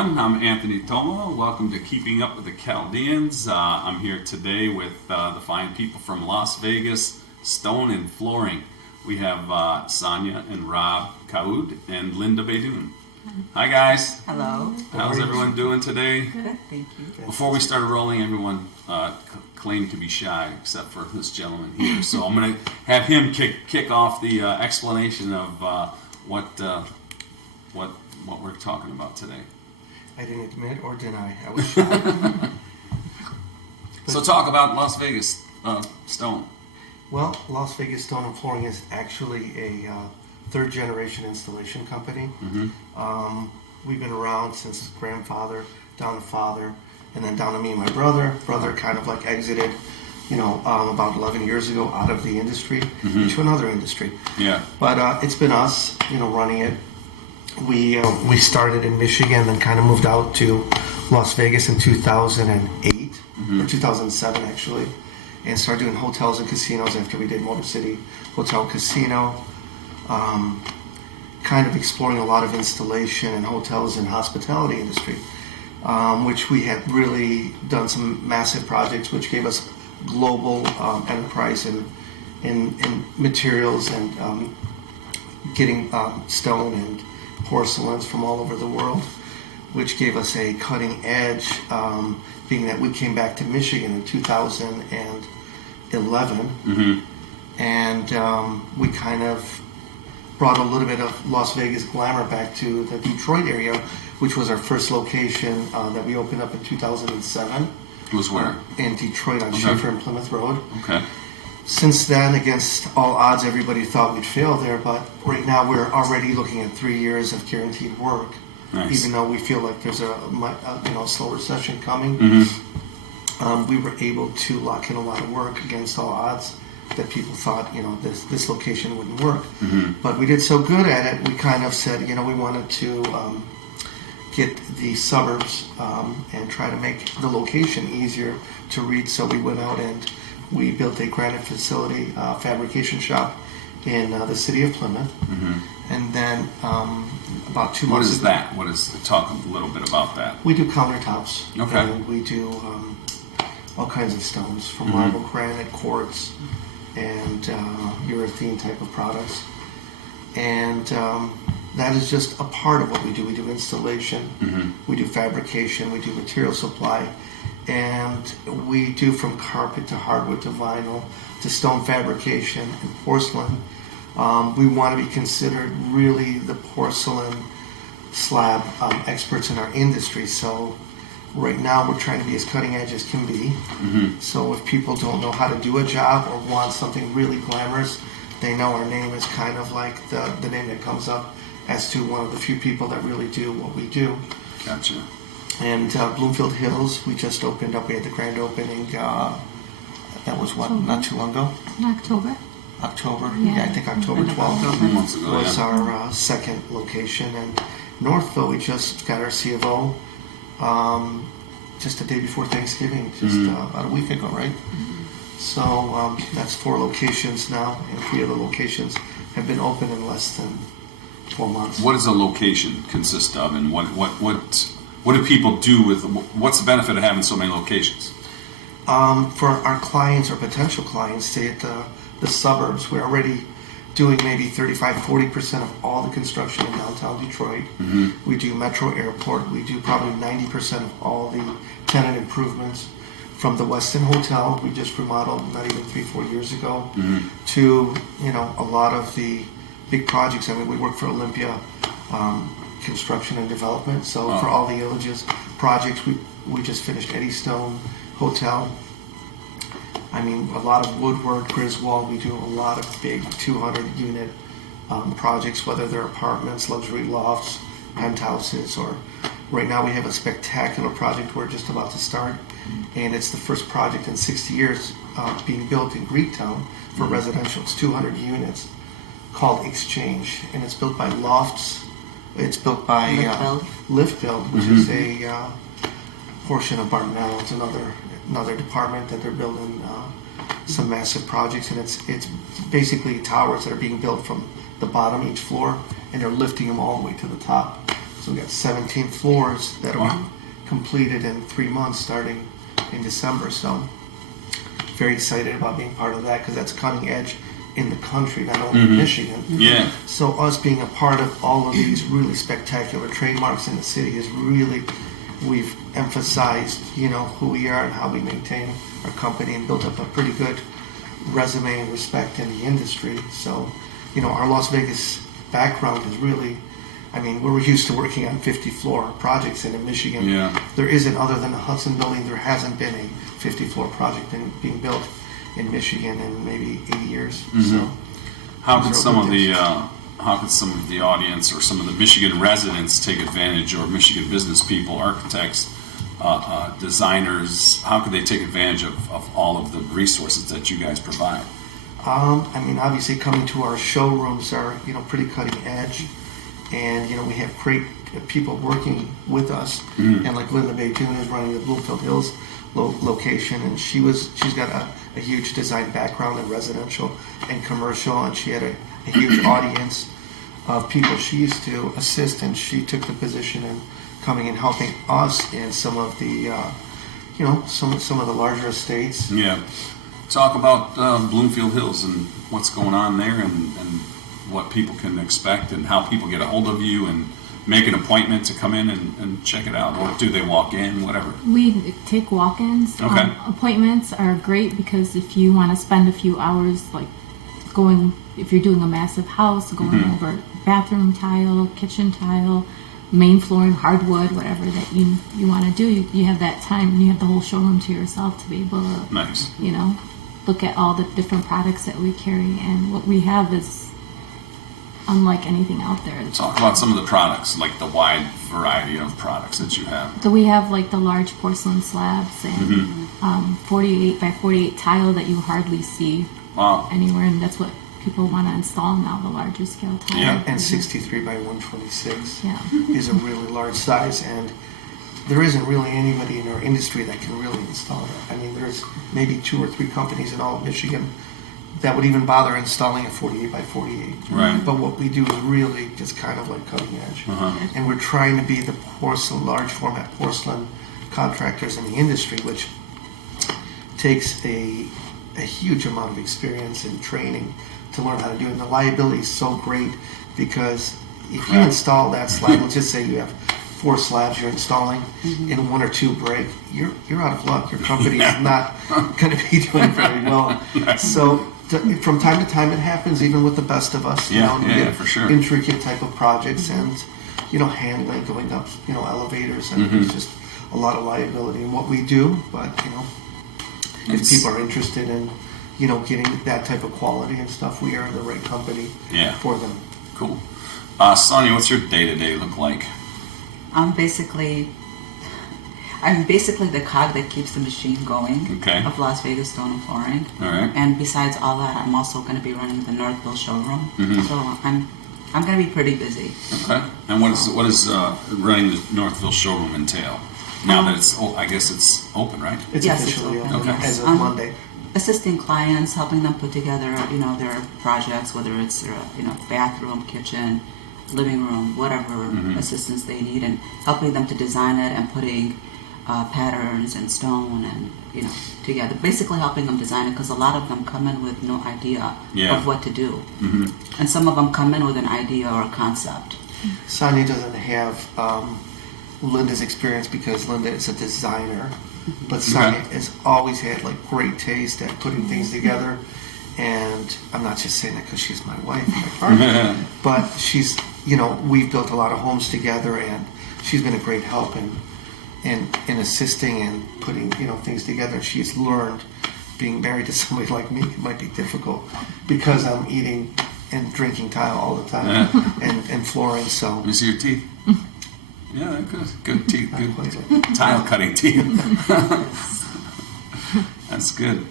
everyone. I'm Anthony Tomo. Welcome to Keeping Up with the Chaldeans. I'm here today with the fine people from Las Vegas, Stone and Flooring. We have Sonia and Rob Kaoud and Linda Beydoun. Hi guys. Hello. How's everyone doing today? Good, thank you. Before we started rolling, everyone claimed to be shy, except for this gentleman here. So I'm going to have him kick off the explanation of what we're talking about today. I didn't admit or deny. I was shy. So talk about Las Vegas Stone. Well, Las Vegas Stone and Flooring is actually a third-generation installation company. Mm-hmm. We've been around since grandfather, down to father, and then down to me and my brother. Brother kind of like exited, about 11 years ago out of the industry into another industry. Yeah. But it's been us, running it. We started in Michigan, then kind of moved out to Las Vegas in 2008 or 2007 actually, and started doing hotels and casinos after we did Motor City Hotel Casino. Kind of exploring a lot of installation in hotels and hospitality industry, which we had really done some massive projects, which gave us global enterprise in materials and getting stone and porcelains from all over the world, which gave us a cutting edge, being that we came back to Michigan in 2011, and we kind of brought a little bit of Las Vegas glamour back to the Detroit area, which was our first location that we opened up in 2007. It was where? In Detroit on Schaefer and Plymouth Road. Okay. Since then, against all odds, everybody thought we'd fail there, but right now we're already looking at 3 years of guaranteed work. Nice. Even though we feel like there's a slow recession coming, we were able to lock in a lot of work against all odds that people thought, this location wouldn't work. But we did so good at it, we kind of said, we wanted to get the suburbs and try to make the location easier to reach. So we went out and we built a granite facility fabrication shop in the city of Plymouth. And then about 2 months ago... What is that? Talk a little bit about that. We do countertops. Okay. And we do all kinds of stones, from marble, granite, quartz, and urethane type of products. And that is just a part of what we do. We do installation, we do fabrication, we do material supply, and we do from carpet to hardwood to vinyl to stone fabrication and porcelain. We want to be considered really the porcelain slab experts in our industry. So right now we're trying to be as cutting edge as can be. So if people don't know how to do a job or want something really glamorous, they know our name is kind of like the name that comes up as to one of the few people that really do what we do. Gotcha. And Bloomfield Hills, we just opened up. We had the grand opening. That was not too long ago? In October. October. Yeah, I think October 12th Months ago, was our second location. And Northville, we just got our C of O just the day before Thanksgiving, just about a week ago, right? So that's 4 locations now, and 3 of the locations have been open in less than 4 months. What does a location consist of, and what do people do with? What's the benefit of having so many locations? For our clients or potential clients, stay at the suburbs. We're already doing maybe 35-40% of all the construction in downtown Detroit. We do Metro Airport. We do probably 90% of all the tenant improvements. From the Westin Hotel, we just remodeled not even 3-4 years ago, to a lot of the big projects. I mean, we work for Olympia Construction and Development. So for all the Illages projects, we just finished Eddystone Hotel. I mean, a lot of woodwork, Griswold. We do a lot of big 200-unit projects, whether they're apartments, luxury lofts, penthouses, or right now we have a spectacular project we're just about to start, and it's the first project in 60 years being built in Greektown for residential. It's 200 units called Exchange, and it's built by Lofts. It's built by Lift Build, which is a portion of Barnell. It's another department that they're building some massive projects, and it's basically towers that are being built from the bottom each floor, and they're lifting them all the way to the top. So we got 17 floors that will be completed in 3 months starting in December. So very excited about being part of that because that's cutting edge in the country, not only in Michigan. Yeah. So us being a part of all of these really spectacular trademarks in the city is really, we've emphasized, who we are and how we maintain our company and built up a pretty good resume and respect in the industry. So, our Las Vegas background is really, we're used to working on 50-floor projects, and in Michigan, there isn't, other than the Hudson building, there hasn't been a 50-floor project being built in Michigan in maybe 80 years. So, how could some of the audience or some of the Michigan residents take advantage, or Michigan business people, architects, designers, how could they take advantage of all of the resources that you guys provide? Obviously coming to our showrooms are, pretty cutting edge, and, we have great people working with us, and like Linda Baytoon is running the Bloomfield Hills location, and she's got a huge design background in residential and commercial, and she had a huge audience of people she used to assist, and she took the position in coming and helping us in some of the, some of the larger estates. Yeah. Talk about Bloomfield Hills and what's going on there, and what people can expect, and how people get a hold of you and make an appointment to come in and check it out, or do they walk in, whatever? We take walk-ins. Okay. Appointments are great because if you want to spend a few hours, like if you're doing a massive house, going over bathroom tile, kitchen tile, main flooring, hardwood, whatever that you want to do, you have that time, and you have the whole showroom to yourself to be able to, Nice. Look at all the different products that we carry, and what we have is unlike anything out there. Talk about some of the products, like the wide variety of products that you have. So we have like the large porcelain slabs and 48 by 48 tile that you hardly see anywhere, and that's what people want to install now, the larger scale tile. Yeah. And 63 by 126 Yeah. is a really large size, and there isn't really anybody in our industry that can really install that. There's maybe 2 or 3 companies in all of Michigan that would even bother installing a 48 by 48. Right. But what we do is really just kind of like cutting edge. And we're trying to be the large format porcelain contractors in the industry, which takes a huge amount of experience and training to learn how to do it. And the liability is so great because if you install that slab, let's just say you have 4 slabs you're installing, and 1 or 2 break, you're out of luck. Your company is not going to be doing very well. So from time to time, it happens, even with the best of us. You get for sure. Intricate type of projects, and handling, going up, elevators, and there's just a lot of liability in what we do. But if people are interested in getting that type of quality and stuff, we are the right company for them. Cool. Sonia, what's your day-to-day look like? I'm basically the cog that keeps the machine going of Las Vegas Stone and Flooring. All right. And besides all that, I'm also going to be running the Northville showroom. So I'm going to be pretty busy. Okay. And what is running the Northville showroom entail? Now that I guess it's open, right? It's officially open as of Monday. Assisting clients, helping them put together, their projects, whether it's their, bathroom, kitchen, living room, whatever assistance they need, and helping them to design it and putting patterns and stone and together. Basically helping them design it, because a lot of them come in with no idea of what to do, and some of them come in with an idea or a concept. Sonia doesn't have Linda's experience because Linda is a designer, but Sonia has always had great taste at putting things together. And I'm not just saying that because she's my wife, my partner, but she's, we've built a lot of homes together, and she's been a great help in assisting and putting, things together. She's learned being married to somebody like me might be difficult because I'm eating and drinking tile all the time and flooring. So let me see your teeth. Yeah, good teeth, good tile cutting teeth. That's good.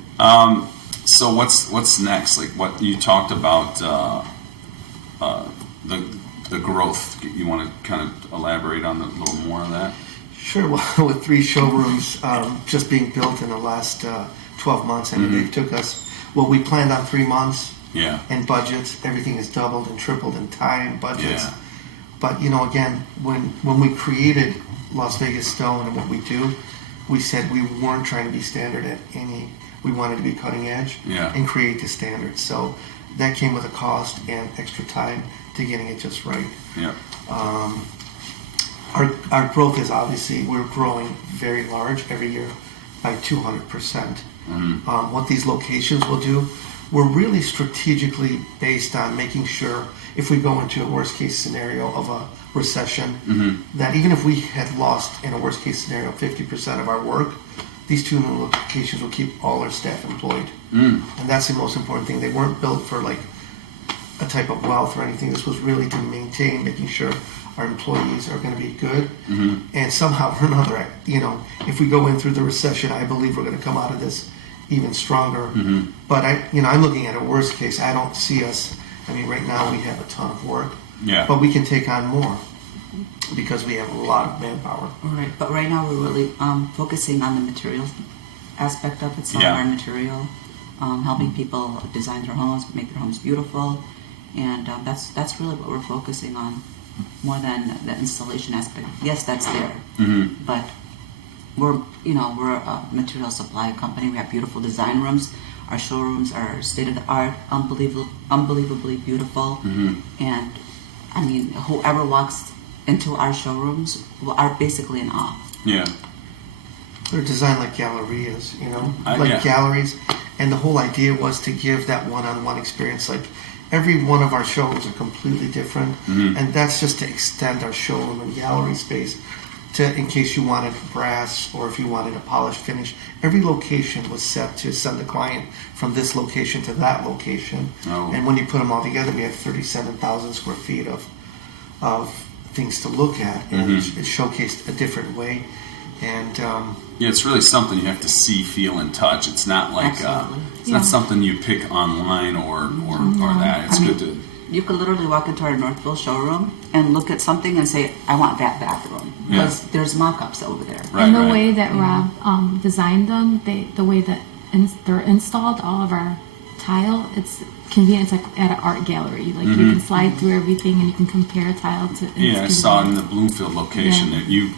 So what's next? Like what you talked about, the growth. You want to kind of elaborate on a little more on that? Sure. Well, with 3 showrooms just being built in the last 12 months, they took us. Well, we planned on 3 months. Yeah. And budgets, everything is doubled and tripled in time, budgets. Yeah. But again, when we created Las Vegas Stone and what we do, we said we weren't trying to be standard at any. We wanted to be cutting edge and create the standards. So that came with a cost and extra time to getting it just right. Yeah. Our growth is obviously, we're growing very large every year by 200%. What these locations will do, we're really strategically based on making sure if we go into a worst case scenario of a recession, that even if we had lost in a worst case scenario 50% of our work, these two new locations will keep all our staff employed. And that's the most important thing. They weren't built for like a type of wealth or anything. This was really to maintain, making sure our employees are going to be good. And somehow or another, if we go in through the recession, I believe we're going to come out of this even stronger. But I'm looking at a worst case. I don't see us. I mean, right now we have a ton of work, but we can take on more because we have a lot of manpower. Right, but right now we're really focusing on the material aspect of it, selling our material, helping people design their homes, make their homes beautiful, and that's really what we're focusing on more than the installation aspect. Yes, that's there, but we're a material supply company. We have beautiful design rooms. Our showrooms are state of the art, unbelievably beautiful, and I mean, whoever walks into our showrooms are basically in awe. Yeah. They're designed like gallerias, galleries, and the whole idea was to give that one-on-one experience. Like every one of our showrooms are completely different, and that's just to extend our showroom and gallery space in case you wanted brass or if you wanted a polished finish. Every location was set to send the client from this location to that location. And when you put them all together, we have 37,000 square feet of things to look at, and it's showcased a different way. And it's really something you have to see, feel, and touch. It's not like it's not something you pick online or that. It's good to. You could literally walk into our Northville showroom and look at something and say, "I want that bathroom," because there's mock-ups over there. Right, and the way that Rob designed them, the way that they're installed, all of our tile, it's convenient. It's like at an art gallery. Like you can slide through everything and you can compare tile to. I saw it in the Bloomfield location that you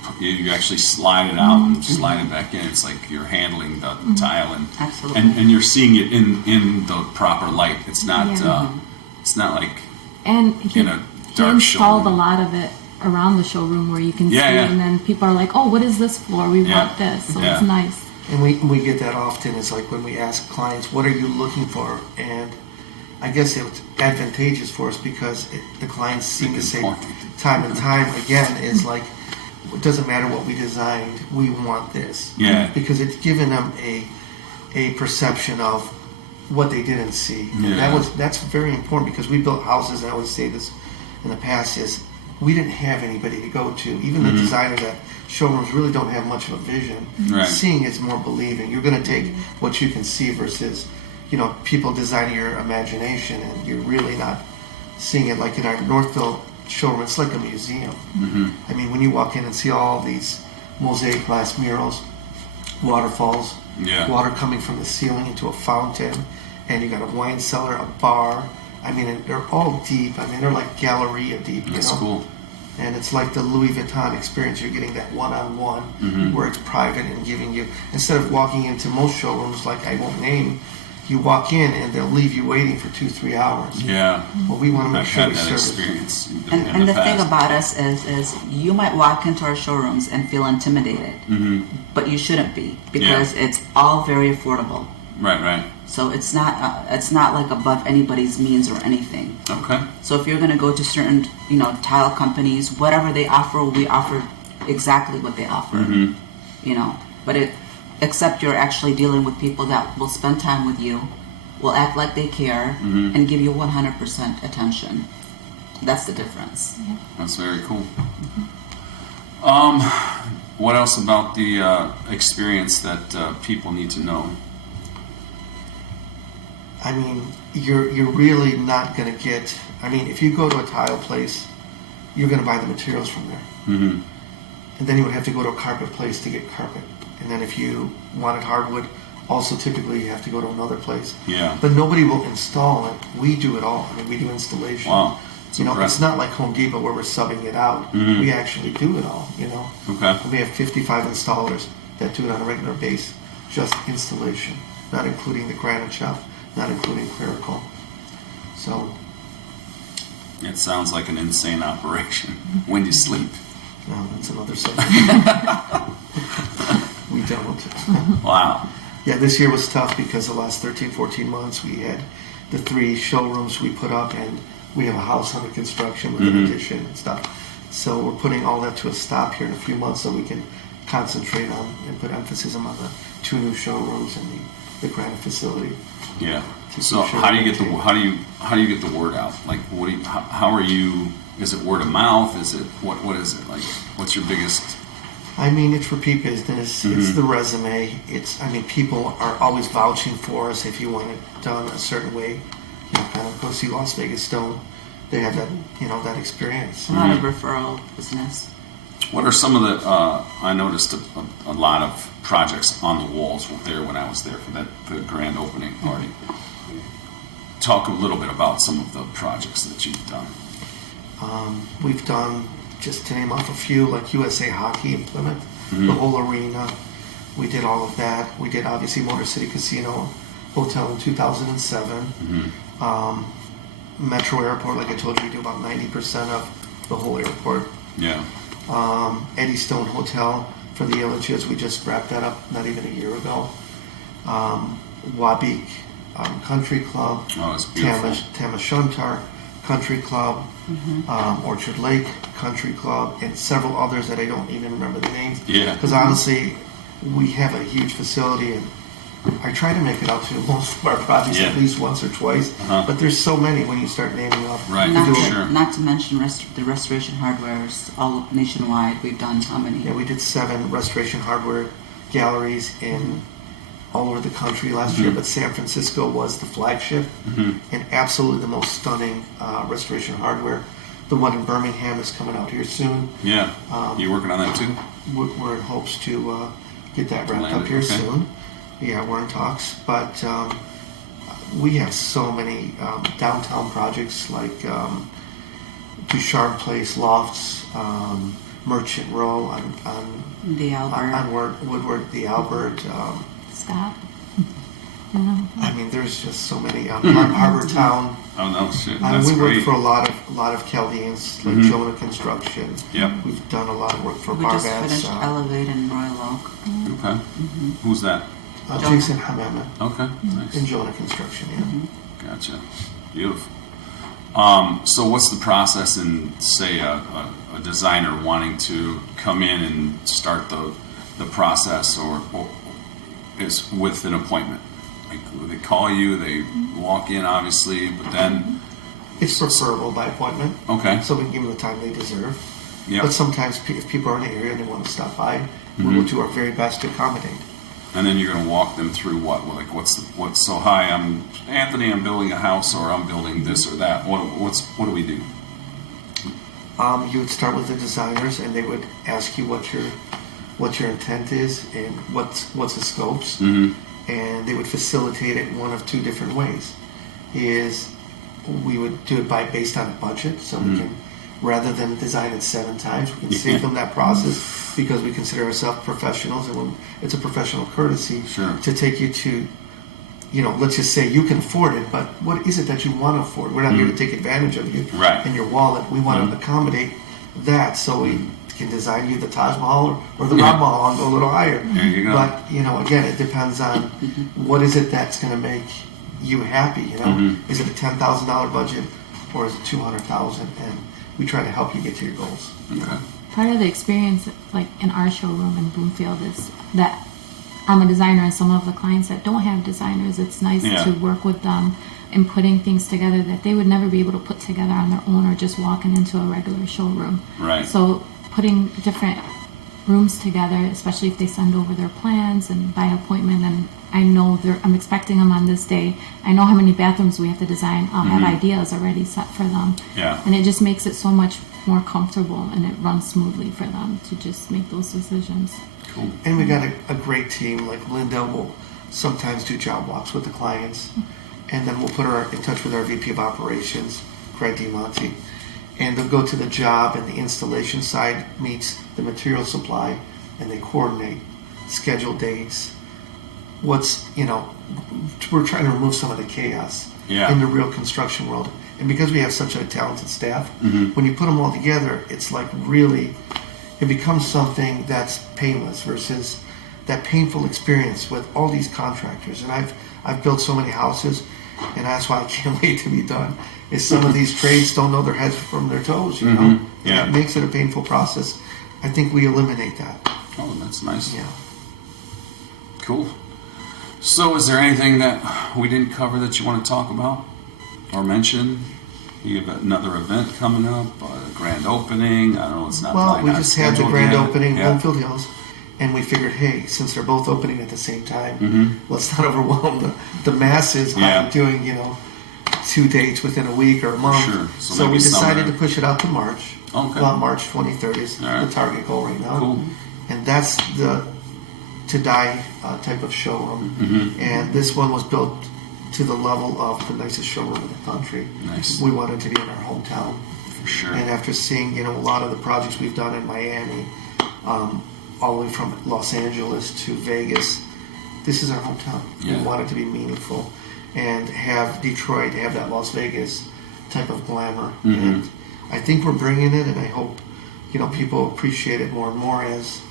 actually slide it out and slide it back in. It's like you're handling the tile and you're seeing it in the proper light. It's not. It's not like in a dark he installed showroom. a lot of it around the showroom where you can see, and then people are like, "Oh, what is this for? We want this." So it's nice. And we get that often. It's like when we ask clients, "What are you looking for?" And I guess it's advantageous for us because the clients seem to say time and time again is like, it doesn't matter what we designed, we want this. Because it's given them a perception of what they didn't see. And that's very important because we built houses, and I always say this in the past, is we didn't have anybody to go to. Even the designers at showrooms really don't have much of a vision. Seeing is more believing. You're going to take what you can see versus people designing your imagination, and you're really not seeing it. Like in our Northville showroom, it's like a museum. I mean, when you walk in and see all these mosaic glass murals, waterfalls, water coming from the ceiling into a fountain, and you got a wine cellar, a bar. I mean, they're all deep. I mean, they're like Galleria deep. That's cool. And it's like the Louis Vuitton experience. You're getting that one-on-one where it's private and giving you, instead of walking into most showrooms, like I won't name, you walk in and they'll leave you waiting for 2-3 hours. Well, we want to make sure we service. Experience. And the thing about us is you might walk into our showrooms and feel intimidated, but you shouldn't be because it's all very affordable. Right. So it's not like above anybody's means or anything. Okay. So if you're going to go to certain tile companies, whatever they offer, we offer exactly what they offer. But except you're actually dealing with people that will spend time with you, will act like they care, and give you 100% attention. That's the difference. That's very cool. What else about the experience that people need to know? I mean, you're really not going to get. I mean, if you go to a tile place, you're going to buy the materials from there, and then you would have to go to a carpet place to get carpet. And then if you wanted hardwood, also typically you have to go to another place. But nobody will install it. We do it all. I mean, we do installation. You know, impressive. it's not like Home Depot where we're subbing it out. We actually do it all, you know. Okay. We have 55 installers that do it on a regular basis, just installation, not including the granite shop, not including clerical. So, It sounds like an insane operation. When do you sleep? that's another subject. We don't. Wow. Yeah, this year was tough because the last 13, 14 months we had the 3 showrooms we put up, and we have a house under construction with an addition and stuff. So we're putting all that to a stop here in a few months so we can concentrate on and put emphasis on the 2 new showrooms and the granite facility. Yeah. To So keep sure how do you get the maintained. how do you get the word out? Like, what do you, how are you? Is it word of mouth? Is it what is it like? What's your biggest? I mean, it's repeat business. It's the resume. People are always vouching for us. If you want it done a certain way, you know, kind of go see Las Vegas Stone. They have that, you know, that experience. A lot of referral business. What are some of the? I noticed a lot of projects on the walls there when I was there for the grand opening party. Talk a little bit about some of the projects that you've done. We've done, just to name off a few, like USA Hockey in Plymouth, the whole arena. We did all of that. We did, obviously, Motor City Casino Hotel in 2007. Metro Airport, like I told you, we do about 90% of the whole airport. Yeah. Eddystone Hotel for the Illiches, we just wrapped that up not even a year ago. Wabeek Country Club, Oh, it's beautiful. Tamashuntar Country Club, Orchard Lake Country Club, and several others that I don't even remember the names. Yeah. Because honestly, we have a huge facility, and I try to make it out to most of our projects Yeah. at least once or twice. But there's so many when you start naming off. Right. We Not do to, it- Sure. not to mention the restoration hardwares all nationwide. We've done how many? Yeah, we did 7 restoration hardware galleries in all over the country last year, but San Francisco was the flagship and absolutely the most stunning restoration hardware. The one in Birmingham is coming out here soon. Yeah. You working on that too? We're in hopes to get that wrapped Land up it, here okay. soon. Yeah, we're in talks, but we have so many downtown projects like Ducharme Place, Lofts, Merchant Row on The Albert. Woodward, the Albert. Stop. I mean, there's just so many. Harbor Town. Oh no, shit. I mean, That's we work great. for a lot of Chaldeans, like Jonah Construction. Yep. We've done a lot of work for We just Barbets. finished Elevate in Royal Oak. Okay. Who's that? Jason Hamama Okay. Nice. in Jonah Construction. Yeah. Gotcha. Beautiful. So what's the process in, say, a designer wanting to come in and start the process or is with an appointment? Like, they call you, they walk in, obviously, but then, It's preferable by appointment, okay. so we can give them the time they deserve. Yep. But sometimes if people are in the area and they want to stop by, we will do our very best to accommodate. And then you're going to walk them through what? Like, so hi, I'm Anthony, I'm building a house or I'm building this or that. What do we do? You would start with the designers, and they would ask you what your intent is and what's the scopes, and they would facilitate it one of 2 different ways. Is we would do it based on a budget, so we can, rather than design it 7 times, we can save them that process because we consider ourselves professionals, and when it's a professional courtesy Sure. to take you to, you know, let's just say you can afford it, but what is it that you want to afford? We're not here to take advantage of you Right. and your wallet. We want to accommodate that, so we can design you the Taj Mahal or the Raj Mahal and go a little higher. There you go. But, you know, again, it depends on what is it that's going to make you happy, you know? Is it a $10,000 budget or is it $200,000? And we try to help you get to your goals. Okay. Part of the experience, like in our showroom in Bloomfield, is that I'm a designer, and some of the clients that don't have designers, it's nice Yeah. to work with them in putting things together that they would never be able to put together on their own or just walking into a regular showroom. Right. So putting different rooms together, especially if they send over their plans and by appointment, and I know I'm expecting them on this day. I know how many bathrooms we have to design. I'll have ideas already set for them. Yeah. And it just makes it so much more comfortable, and it runs smoothly for them to just make those decisions. Cool. And we got a great team. Like Linda will sometimes do job walks with the clients, and then we'll put her in touch with our VP of Operations, Greg DiMonte, and they'll go to the job, and the installation side meets the material supply, and they coordinate, schedule dates. We're trying to remove some of the chaos Yeah. in the real construction world. And because we have such a talented staff, when you put them all together, it's like really, it becomes something that's painless versus that painful experience with all these contractors. And I've built so many houses, and that's why I can't wait to be done. Is some of these trades don't know their heads from their toes, you know? Yeah. It makes it a painful process. I think we eliminate that. Oh, that's nice. Yeah. Cool. So, is there anything that we didn't cover that you want to talk about or mention? You have another event coming up, a grand opening. I don't know. It's not. Well, probably we not just had the scheduled grand yet. opening, Yeah. Bloomfield Hills, and we figured, hey, since they're both opening at the same time, let's not overwhelm the masses Yeah. by doing 2 dates within a week or a month. Sure. So, So we maybe decided summer. to push it out to March. Okay. About March 23rd is All right. the target goal right now. Cool. And that's the to die type of showroom. And this one was built to the level of the nicest showroom in the country. Nice. We wanted to be in our hometown. For sure. And after seeing, a lot of the projects we've done in Miami, all the way from Los Angeles to Vegas, this is our hometown. Yeah. We want it to be meaningful and have Detroit have that Las Vegas type of glamour. And I think we're bringing it, and I hope, people appreciate it more and more as,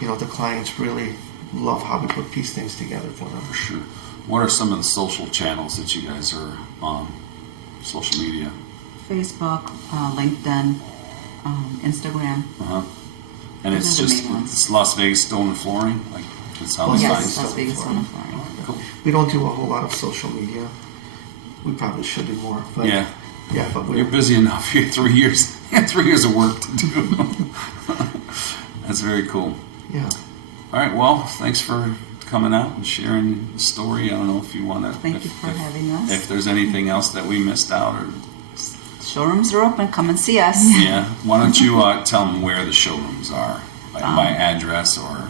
the clients really love how we piece things together for them. For sure. What are some of the social channels that you guys are on? Social media. Facebook, LinkedIn, Instagram. And it's Those are the just main ones. it's Las Vegas Stone and Flooring. Like that's how Well, they yes. find Yes, stuff. Las Vegas Stone and Flooring. Cool. We don't do a whole lot of social media. We probably should do more. But Yeah. Yeah, but You're busy enough. You have 3 years. You have 3 years of work to do. That's very cool. yeah. All right. Well, thanks for coming out and sharing the story. I don't know if you want to. Thank you for having us. If there's anything else that we missed out, or Showrooms are open. Come and see us. yeah, why don't you tell them where the showrooms are, like by address or.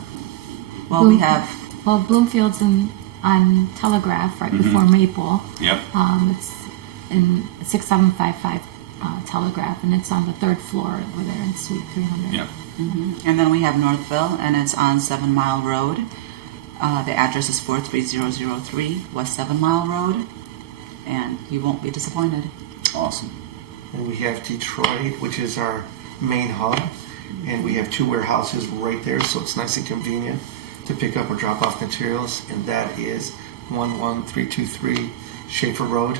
Well, we have Well, Bloomfield's on Telegraph right before Maple. Yep. It's in 6755 Telegraph, and it's on the 3rd floor over there in Suite 300. Yep. And then we have Northville, and it's on 7 Mile Road. The address is 43003 West 7 Mile Road, and you won't be disappointed. Awesome. And we have Detroit, which is our main hub. And we have 2 warehouses right there, so it's nice and convenient to pick up or drop off materials. And that is 11323 Schaefer Road,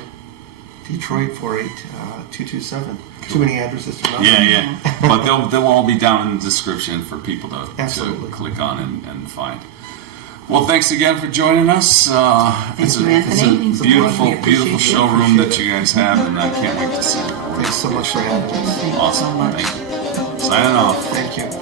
Detroit 48227. Too many addresses to remember. Yeah. But they'll all be down in the description for people to Absolutely. click on and find. Well, thanks again for joining us. It's you, Anthony. a beautiful, We appreciate beautiful you. showroom that you guys have, and I can't wait to see it. Thanks so much for having us. Thank you so Awesome. much. Thank you. Signing off. Thank you.